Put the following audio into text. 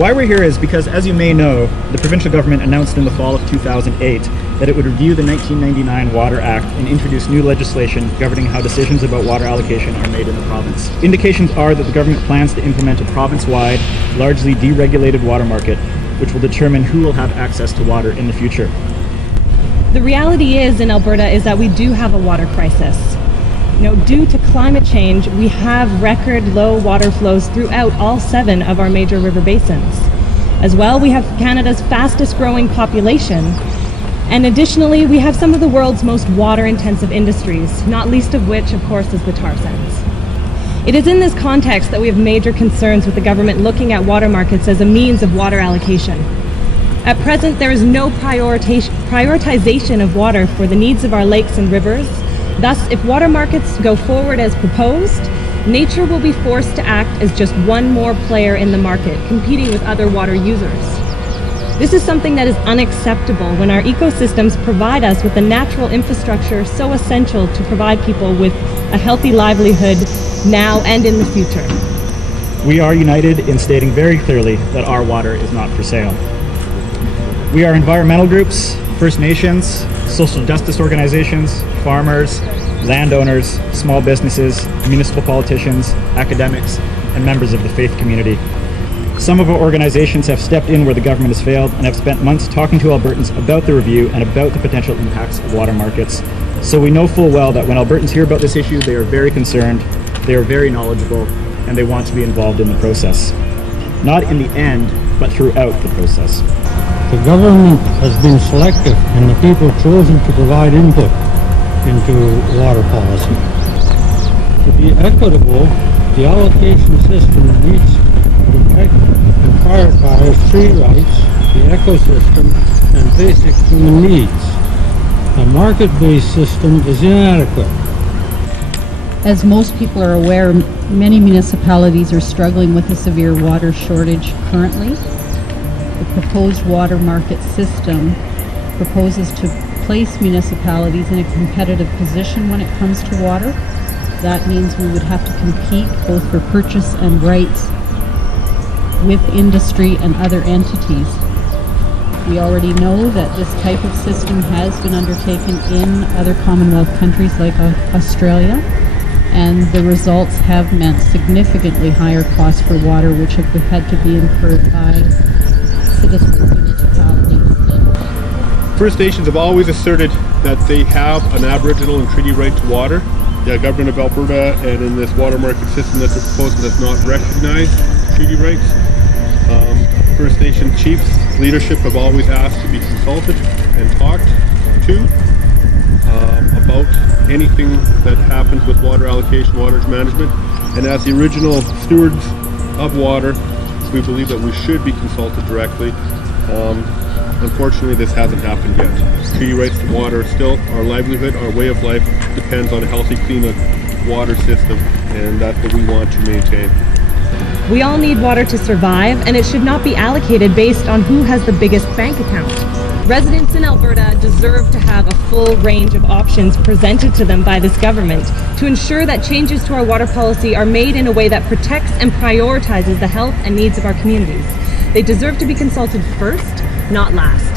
Why we're here is because, as you may know, the provincial government announced in the fall of 2008 that it would review the 1999 Water Act and introduce new legislation governing how decisions about water allocation are made in the province. Indications are that the government plans to implement a province-wide, largely deregulated water market, which will determine who will have access to water in the future. The reality in Alberta is that we do have a water crisis. Due to climate change, we have record low water flows throughout all 7 of our major river basins. As well, we have Canada's fastest growing population. And additionally, we have some of the world's most water-intensive industries, not least of which, of course, is the tar sands. It is in this context that we have major concerns with the government looking at water markets as a means of water allocation. At present, there is no prioritization of water for the needs of our lakes and rivers. Thus, if water markets go forward as proposed, nature will be forced to act as just one more player in the market, competing with other water users. This is something that is unacceptable when our ecosystems provide us with the natural infrastructure so essential to provide people with a healthy livelihood now and in the future. We are united in stating very clearly that our water is not for sale. We are environmental groups, First Nations, social justice organizations, farmers, landowners, small businesses, municipal politicians, academics, and members of the faith community. Some of our organizations have stepped in where the government has failed and have spent months talking to Albertans about the review and about the potential impacts of water markets. So we know full well that when Albertans hear about this issue, they are very concerned, they are very knowledgeable, and they want to be involved in the process. Not in the end, but throughout the process. The government has been selective and the people chosen to provide input into water policy. To be equitable, the allocation system needs to protect and prioritize 3 rights, the ecosystem, and basic human needs. A market-based system is inadequate. As most people are aware, many municipalities are struggling with a severe water shortage currently. The proposed water market system proposes to place municipalities in a competitive position when it comes to water. That means we would have to compete both for purchase and rights with industry and other entities. We already know that this type of system has been undertaken in other Commonwealth countries like Australia, and the results have meant significantly higher costs for water, which have had to be incurred by citizens and municipalities. First Nations have always asserted that they have an Aboriginal and treaty right to water. The government of Alberta and in this water market system that they're proposing does not recognize treaty rights. First Nation chiefs, leadership have always asked to be consulted and talked to about anything that happens with water allocation, water management. And as the original stewards of water, we believe that we should be consulted directly. Unfortunately, this hasn't happened yet. Treaty rights to water are still our livelihood, our way of life depends on a healthy, clean water system, and that's what we want to maintain. We all need water to survive, and it should not be allocated based on who has the biggest bank account. Residents in Alberta deserve to have a full range of options presented to them by this government to ensure that changes to our water policy are made in a way that protects and prioritizes the health and needs of our communities. They deserve to be consulted first, not last.